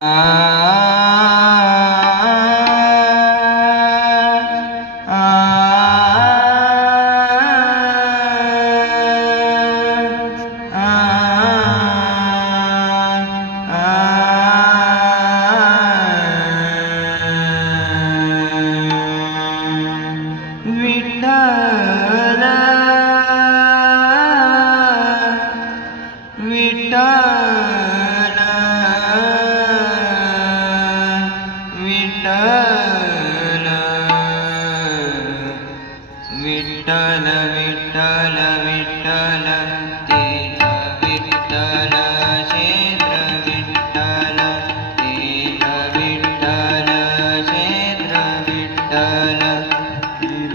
啊、uh...。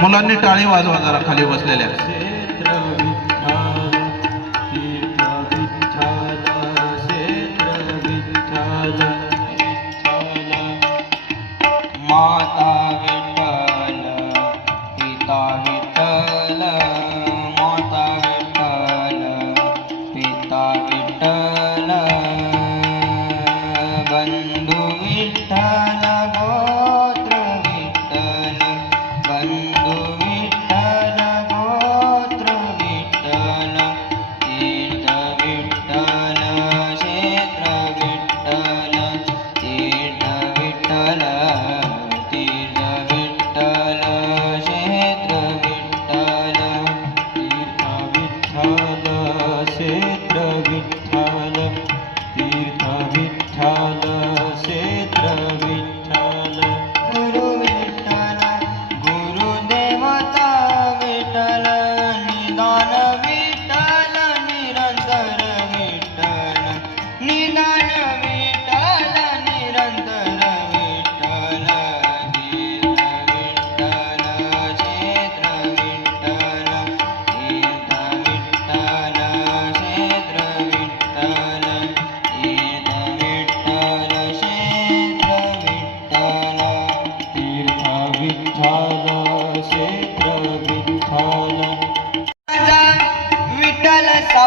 मुलांनी टाळी वाजवा जरा खाली बसलेल्या la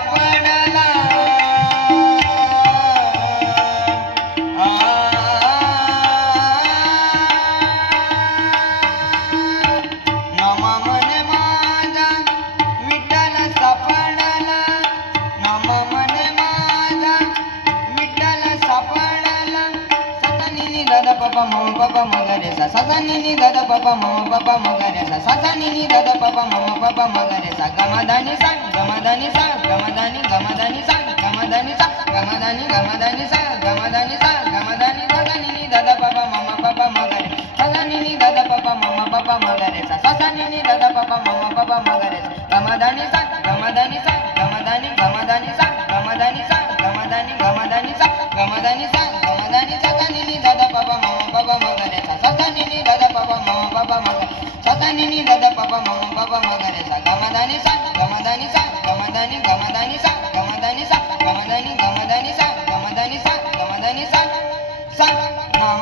विठ्ठल పప మమ పప మగరే ససని ని దద పప మమ పప మగరే ససని ని దద పప మమ పప మగరే స గమదని స గమదని స గమదని గమదని స గమదని స గమదని గమదని స గమదని స గమదని సదని ని దద మమ పప మగరే సదని ని దద మమ పప మగరే ససని ని దద మమ పప మగరే గమదని స గమదని స గమదని గమదని స గమదని స గమదని గమదని స గమదని స దని ని దద పప మమ పప మగర స గమ దని స గమ దని స గమ దని గమ దని స గమ దని స గమ దని గమ దని స గమ దని స గమ దని స స మమ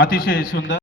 अतिशय सुंदर.